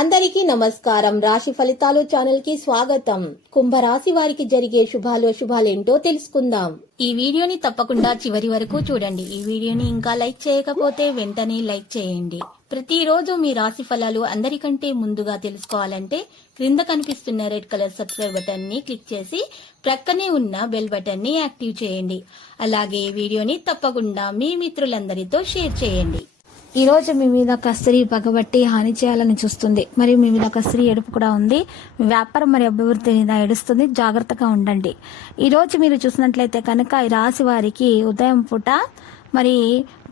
అందరికీ నమస్కారం. రాశి ఫలితాలు ఛానల్ కి స్వాగతం. కుంభరాశి వారికి జరిగే శుభాలేంటో తెలుసుకుందాం. ఈ వీడియోని తప్పకుండా చివరి వరకు చూడండి. ఈ వీడియోని ఇంకా లైక్ చేయకపోతే వెంటనే లైక్ చేయండి. ప్రతిరోజు మీ రాశి ఫలాలు అందరికంటే ముందుగా తెలుసుకోవాలంటే క్రింద కనిపిస్తున్న రెడ్ కలర్ సబ్స్క్రైబ్ బటన్ ని క్లిక్ చేసి ప్రక్కనే ఉన్న బెల్ బటన్ ని యాక్టివ్ చేయండి. అలాగే ఈ వీడియోని తప్పకుండా మీ మిత్రులందరితో షేర్ చేయండి. ఈ రోజు మీ మీద ఒక స్త్రీ పగబట్టి హాని చేయాలని చూస్తుంది. మరియు మీ మీద ఒక స్త్రీ ఏడుపు కూడా ఉంది. మీ వ్యాపారం మరియు అభివృద్ధి మీద ఏడుస్తుంది. జాగ్రత్తగా ఉండండి. ఈ రోజు మీరు చూసినట్లయితే కనుక ఈ రాశి వారికి ఉదయం పూట మరి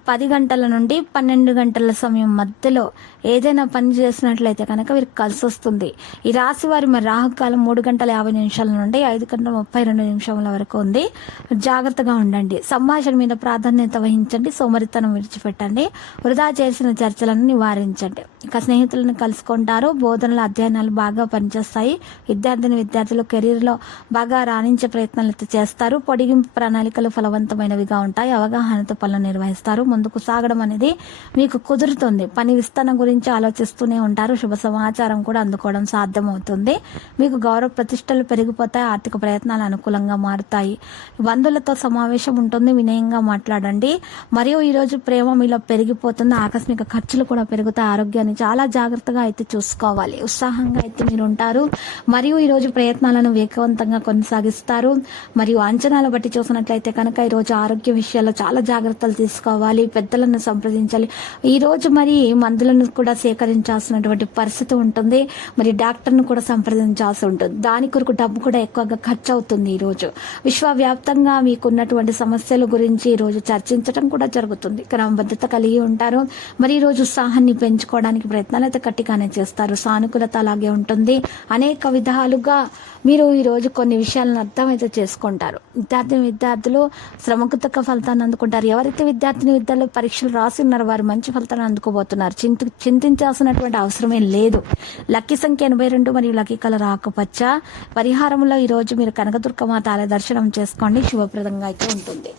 10 గంటల నుండి 12 గంటల సమయం మధ్యలో ఏదైనా పని చేసినట్లయితే కనుక వీరికి కలిసి వస్తుంది. ఈ రాశి వారి మరి రాహుకాలం 3 గంటల 50 నిమిషాల నుండి 5 గంటల 32 నిమిషాల వరకు ఉంది. జాగ్రత్తగా ఉండండి. సంభాషణ మీద ప్రాధాన్యత వహించండి. సోమరితనం విడిచిపెట్టండి. వృధా చేసిన చర్చలను నివారించండి. ఇక స్నేహితులను కలుసుకుంటారు. బోధనల అధ్యయనాలు బాగా పనిచేస్తాయి. విద్యార్థులు కెరీర్ లో బాగా రాణించే ప్రయత్నాలు చేస్తారు. పొడిగింపు ప్రణాళికలు ఫలవంతమైనవిగా ఉంటాయి. అవగాహనతో పనులు నిర్వహిస్తారు. ముందుకు సాగడం అనేది మీకు కుదురుతుంది. పని విస్తరణ గురించి ఆలోచిస్తూనే ఉంటారు. శుభ సమాచారం కూడా అందుకోవడం సాధ్యమవుతుంది. మీకు గౌరవ ప్రతిష్టలు పెరిగిపోతాయి. ఆర్థిక ప్రయత్నాలు అనుకూలంగా మారుతాయి. బంధువులతో సమావేశం ఉంటుంది. వినయంగా మాట్లాడండి. మరియు ఈ రోజు ప్రేమ మీలో పెరిగిపోతుంది. ఆకస్మిక ఖర్చులు కూడా పెరుగుతాయి. ఆరోగ్యాన్ని చాలా జాగ్రత్తగా అయితే చూసుకోవాలి. ఉత్సాహంగా అయితే మీరు ఉంటారు. మరియు ఈ రోజు ప్రయత్నాలను వేగవంతంగా కొనసాగిస్తారు. మరియు అంచనాలు బట్టి చూసినట్లయితే కనుక ఈ రోజు ఆరోగ్య విషయాల్లో చాలా జాగ్రత్తలు తీసుకోవాలి. పెద్దలను సంప్రదించాలి. ఈ రోజు మరి మందులను కూడా సేకరించాల్సినటువంటి పరిస్థితి ఉంటుంది. మరి డాక్టర్ను కూడా సంప్రదించాల్సి ఉంటుంది. దాని కొరకు డబ్బు కూడా ఎక్కువగా ఖర్చు అవుతుంది. ఈ రోజు విశ్వవ్యాప్తంగా మీకున్నటువంటి సమస్యల గురించి ఈ రోజు చర్చించడం కూడా జరుగుతుంది. క్రమబద్ధత కలిగి ఉంటారు. మరి ఈ రోజు ఉత్సాహాన్ని పెంచుకోవడానికి ప్రయత్నాలు అయితే గట్టిగానే చేస్తారు. సానుకూలత అలాగే ఉంటుంది. అనేక విధాలుగా మీరు ఈ రోజు కొన్ని విషయాలను అర్థమైతే చేసుకుంటారు. విద్యార్థులు శ్రమకు తగ్గ ఫలితాన్ని అందుకుంటారు. ఎవరైతే విద్యార్థులు పరీక్షలు రాసి ఉన్నారు వారు మంచి ఫలితాన్ని అందుకోబోతున్నారు. చింతించాల్సినటువంటి అవసరమే లేదు. లక్కీ సంఖ్య 82 మరియు లక్కీ కలర్ ఆకుపచ్చ. పరిహారంలో ఈ రోజు మీరు కనకదుర్గమాత ఆలయ దర్శనం చేసుకోండి. శుభప్రదంగా అయితే ఉంటుంది.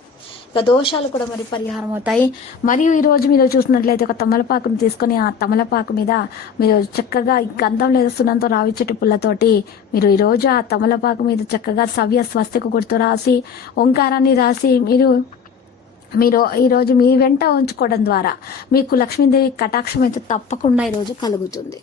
ఇక దోషాలు కూడా మరి పరిహారం అవుతాయి. మరియు ఈ రోజు మీరు చూసినట్లయితే ఒక తమలపాకును తీసుకొని ఆ తమలపాకు మీద మీరు చక్కగా గంధం లేదా సున్నంతో రావి చెట్టు పుల్లతోటి మీరు ఈ రోజు ఆ తమలపాకు మీద చక్కగా సవ్య స్వస్తిక గుర్తు రాసి ఓంకారాన్ని రాసి మీరు ఈరోజు మీ వెంట ఉంచుకోవడం ద్వారా మీకు లక్ష్మీదేవి కటాక్షం అయితే తప్పకుండా ఈరోజు కలుగుతుంది.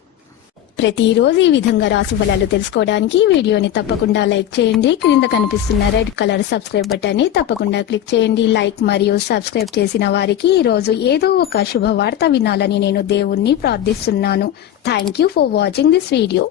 ప్రతిరోజు ఈ విధంగా రాశి ఫలాలు తెలుసుకోవడానికి వీడియోని తప్పకుండా లైక్ చేయండి. క్రింద కనిపిస్తున్న రెడ్ కలర్ సబ్స్క్రైబ్ బటన్ ని తప్పకుండా క్లిక్ చేయండి. లైక్ మరియు సబ్స్క్రైబ్ చేసిన వారికి ఈ రోజు ఏదో ఒక శుభవార్త వినాలని నేను దేవుణ్ణి ప్రార్థిస్తున్నాను. Thank you for watching this video.